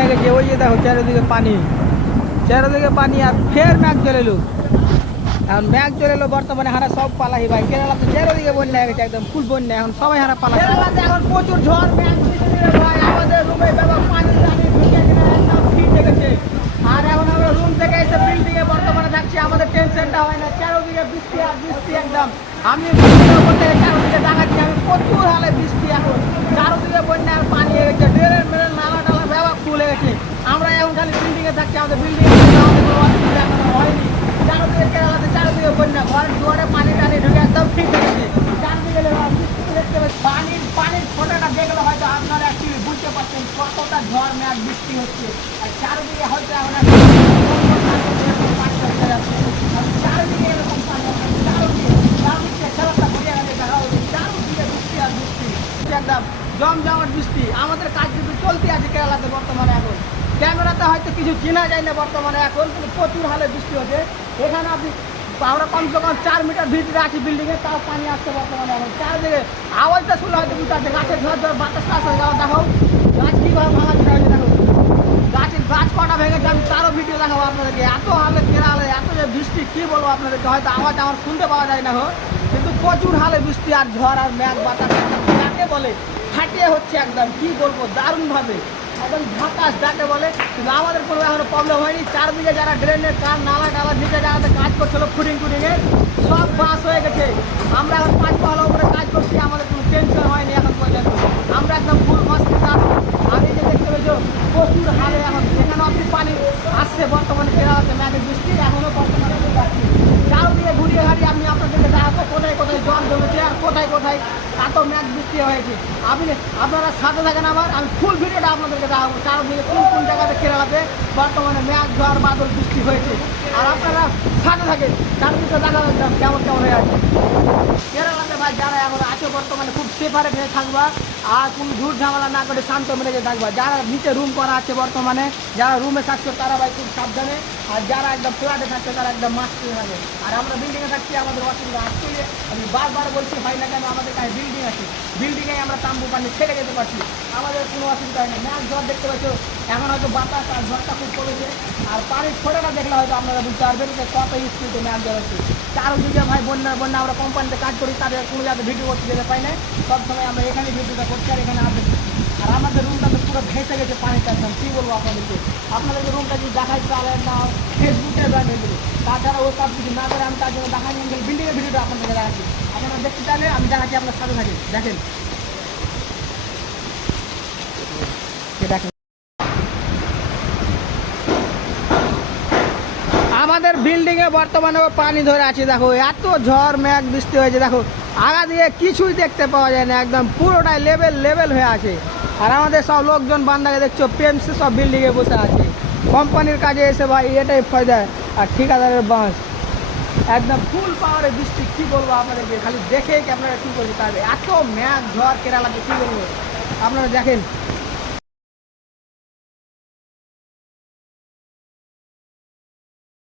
হয়ে গেছে। ওই যে দেখো চারিদিকে পানি, চারিদিকে পানি, আর ফের ম্যাঘ চলে এলো। এখন ম্যাঘ চলে এলো বর্তমানে হারা সব পালাহি ভাই। কেরালাতে চারিদিকে বন্যা হয়ে গেছে, একদম ফুল বন্যা, এখন সবাই হারা পালা। কেরালাতে এখন প্রচুর ঝড় ম্যাঘ বৃষ্টি রে ভাই। আমাদের রুমে বাবা পানি টানি ঢুকে কিনা একদম ভিজে গেছে। আর এখন আমরা রুম থেকে এসে বিল্ডিং এ বর্তমানে থাকছি, আমাদের টেনশনটা হয় না। চারিদিকে বৃষ্টি আর বৃষ্টি একদম। আমি বলতে চারিদিকে দেখাচ্ছি, আমি প্রচুর হালে বৃষ্টি, এখন চারিদিকে বন্যা আর পানি হয়ে গেছে, ড্রেনের মেরেন নালা টালা ব্যবহার ফুল হয়ে গেছে। আমরা এখন খালি বিল্ডিং এ থাকছি, আমাদের বিল্ডিং এ আমাদের কোনো অসুবিধা এখনো হয়নি। চারিদিকে কেরালাতে চারিদিকে বন্যা, ঘর দুয়ারে পানি টানি ঢুকে একদম ঠিক হয়ে গেছে। চারিদিকে দেখতে পাচ্ছি পানির ফোটাটা দেখলে হয়তো আপনারা অ্যাকচুয়ালি বুঝতে পারছেন কতটা ঝড় ম্যাঘ বৃষ্টি হচ্ছে। আর চারিদিকে হয়তো এখন পানি হচ্ছে যাচ্ছে, চারিদিকে এরকম পানি হচ্ছে, চারিদিকে খেলাটা ঘুরিয়ে গেছে, চারিদিকে বৃষ্টি আর বৃষ্টি একদম জমজমাট বৃষ্টি। আমাদের কাজ কিন্তু চলতে আছে কেরালাতে বর্তমানে। এখন ক্যামেরাতে হয়তো কিছু চেনা যায় না বর্তমানে, এখন কিন্তু প্রচুর হালে বৃষ্টি হচ্ছে। এখানে আপনি আমরা কমসে কম 4 মিটার ভিতরে আছি বিল্ডিংয়ে, তাও পানি আসছে বর্তমানে। এখন চারদিকে আওয়াজটা শুনলে হয়তো বুঝতে পারছে গাছের ঝড় ঝড় বাতাস আসছে। দেখো গাছ কীভাবে ভাঙাচ্ছে হয়েছে, দেখো গাছ কটা ভেঙেছে, আমি তারও ভিডিও দেখাবো আপনাদেরকে। এত হালে কেরালে এত যে বৃষ্টি, কী বলবো আপনাদেরকে, হয়তো আওয়াজ আমার শুনতে পাওয়া যায় না হোক, কিন্তু প্রচুর হালে বৃষ্টি আর ঝড় আর মেঘ বাতাস যাকে বলে ফাটিয়ে হচ্ছে একদম, কি বলবো, দারুণভাবে একদম ঝাঁকাশ যাকে বলে। কিন্তু আমাদের কোনো এখনো প্রবলেম হয়নি। চারদিকে যারা ড্রেনের কার নালা টালা নিচে যারা কাজ করছিল ফুটিংয়ে সব বাস হয়ে গেছে। আমরা এখন 5 পাহাড়ের উপরে কাজ করছি, আমাদের কোনো টেনশন হয়নি এখন পর্যন্ত। আমরা একদম ফুল মস্তি। আমি যে দেখতে পেয়েছো প্রচুর হালে এখন যেখানে আপনি পানি আসছে বর্তমানে কেরালাতে ম্যাঘের বৃষ্টি এখনও বর্তমানে যাচ্ছে। চারদিকে ঘুরিয়ে ঘাড়িয়ে আমি আপনাদেরকে দেখাবো কোথায় কোথায় জল জমেছে আর কোথায় কোথায় এত ম্যাঘ বৃষ্টি হয়েছে। আপনারা সাথে থাকেন আমার, আমি ফুল ভিডিওটা আপনাদেরকে দেখাবো চারদিকে কোন কোন জায়গাতে কেরালাতে বর্তমানে ম্যাঘ ঝড় বাদল বৃষ্টি হয়েছে। আর আপনারা সাথে থাকেন, চারদিকে দেখা একদম কেমন কেমন হয়ে আছে কেরালাতে ভাই। যারা এখন আছে বর্তমানে খুব সেপারেট হয়ে থাকবা, আর কোনো ঝুট ঝামেলা না করে শান্ত মেরেজে থাকবা। যারা নিচে রুম করা আছে বর্তমানে, যারা রুমে থাকছে তারা ভাই খুব সাবধানে, আর যারা একদম ফ্ল্যাটে থাকছে তারা একদম মাস্ক থাকে। আর আমরা বিল্ডিংয়ে থাকছি, আমাদের অসুবিধা আসলে আমি বারবার বলছি হয় না কেন, আমাদের কাছে বিল্ডিং আছে, বিল্ডিংয়ে আমরা তাম্বু পানি ছেড়ে যেতে পারছি, আমাদের কোনো অসুবিধা হয় না। ম্যাঘ ঝড় দেখতে পাচ্ছ, এখন হয়তো বাতাস আর ঝড়টা খুব কমেছে। আর পানির ফোটাটা দেখলে হয়তো আপনারা বুঝতে পারবেন যে কত স্পিডে ম্যাঘ ঝড় হচ্ছে। চারদিকে ভাই বন্যা বন্যা। আমরা কোম্পানিতে কাজ করি, তাদের কোনো জায়গায় ভিডিও করতে যেতে পাই না, সবসময় আমরা এখানে ভিডিওটা করছি আর এখানে আপডেট। আর আমাদের রুমটা তো পুরো ভেসে গেছে পানিতে একদম, কী বলবো আপনাদেরকে রুমটা যদি দেখাই তাহলে না ফেসবুকে ব্যান্ড দেবো। তাছাড়া ও সব কিছু না করে আমি তার জন্য দেখাই নিয়ে বিল্ডিংয়ের ভিডিওটা আপনাদেরকে দেখাচ্ছি। আপনারা দেখতে চাইলে আমি দেখাচ্ছি, আপনার সাথে থাকেন, দেখেন দেখেন আমাদের বিল্ডিংয়ে বর্তমানে পানি ধরে আছে। দেখো এত ঝড় মেঘ বৃষ্টি হয়েছে, দেখো আগা দিয়ে কিছুই দেখতে পাওয়া যায় না, একদম পুরোটাই লেভেল হয়ে আছে। আর আমাদের সব লোকজন বান্দাকে দেখছো পেমসে সব বিল্ডিংয়ে বসে আছে, কোম্পানির কাজে এসে ভাই এটাই ফায়দা। আর ঠিকাদারের বাস একদম ফুল পাওয়ারে বৃষ্টি, কী বলবো আপনাদেরকে, খালি দেখে কি আপনারা কী করতে পারবে, এত মেঘ ঝড় কেরালাতে কী বলবো আপনারা দেখেন।